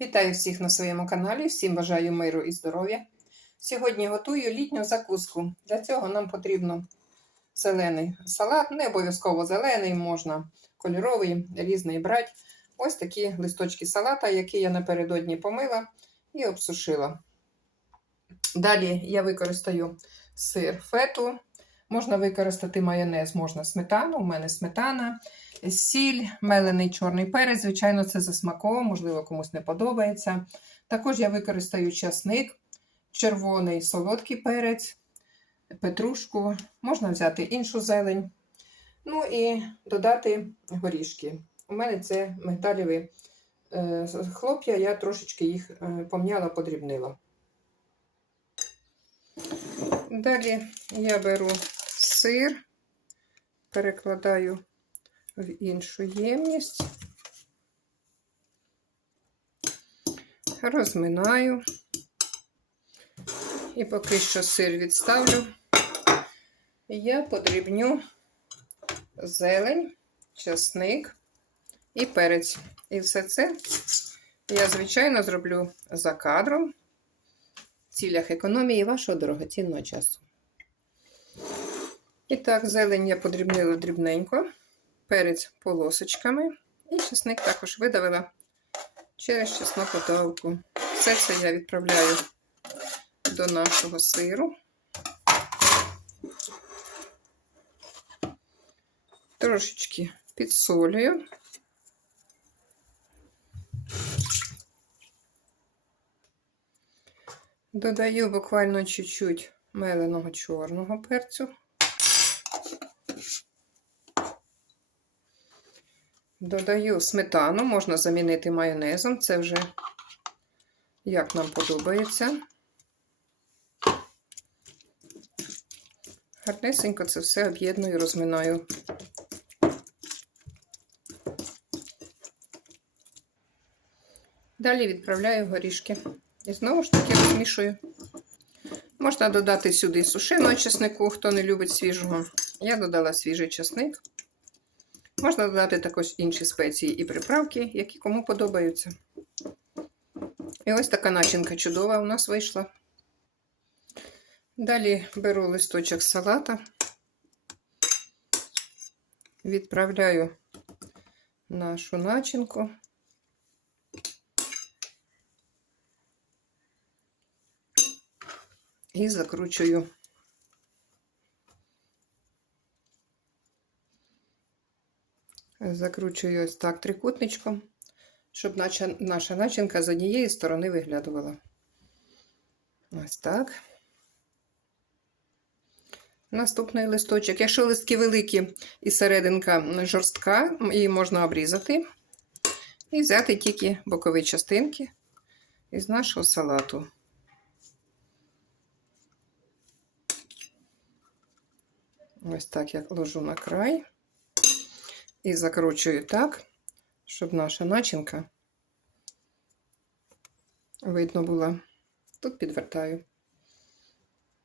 Вітаю всіх на своєму каналі, всім бажаю миру і здоров'я. Сьогодні готую літню закуску. Для цього нам потрібно зелений салат, не обов'язково зелений, можна кольоровий, різний брати. Ось такі листочки салата, які я напередодні помила і обсушила. Далі я використаю сир фету. Можна використати майонез, можна сметану, у мене сметана, сіль, мелений чорний перець. Звичайно, це за смаком, можливо, комусь не подобається. Також я використаю часник, червоний солодкий перець, петрушку, можна взяти іншу зелень. Ну і додати горішки. У мене це мигдалєві е, хлоп'я, я трошечки їх е, пом'яла, подрібнила. Далі я беру сир, перекладаю в іншу ємність, розминаю. І поки що сир відставлю, я подрібню зелень, часник і перець. І все це я, звичайно, зроблю за кадром. В цілях економії вашого дорогоцінного часу. І так, зелень я подрібнила дрібненько, перець полосочками, і чесник також видавила через чеснокодавку. Все це я відправляю до нашого сиру. Трошечки підсолюю. Додаю буквально чуть-чуть меленого чорного перцю. Додаю сметану, можна замінити майонезом, це вже як нам подобається. Гарнесенько це все об'єдную, розминаю. Далі відправляю горішки. І знову ж таки розмішую. Можна додати сюди сушеного чеснику, хто не любить свіжого. Я додала свіжий чесник. Можна додати також інші спеції і приправки, які кому подобаються. І ось така начинка чудова у нас вийшла. Далі беру листочок салата, відправляю нашу начинку. І закручую Закручую ось так трикутничком, щоб наша, начинка з однієї сторони виглядувала. Ось так. Наступний листочок. Якщо листки великі і серединка жорстка, її можна обрізати і взяти тільки бокові частинки із нашого салату. Ось так я ложу на край. І закручую так, щоб наша начинка видно була. Тут підвертаю.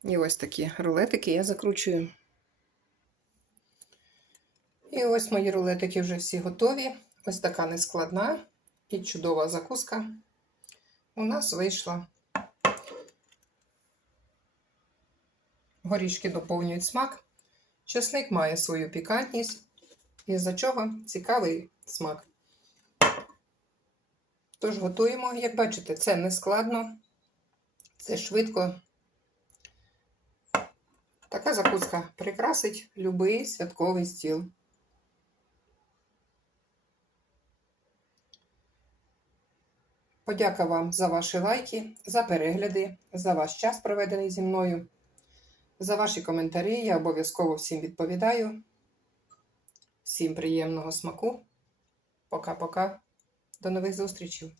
І ось такі рулетики я закручую. І ось мої рулетики вже всі готові. Ось така нескладна і чудова закуска. У нас вийшла. Горішки доповнюють смак. Чесник має свою пікантність. Із-за чого цікавий смак. Тож готуємо, як бачите, це не складно, це швидко. Така закуска прикрасить любий святковий стіл. Подяка вам за ваші лайки, за перегляди, за ваш час, проведений зі мною, за ваші коментарі. Я обов'язково всім відповідаю. Всім приємного смаку. Пока-пока. До нових зустрічей!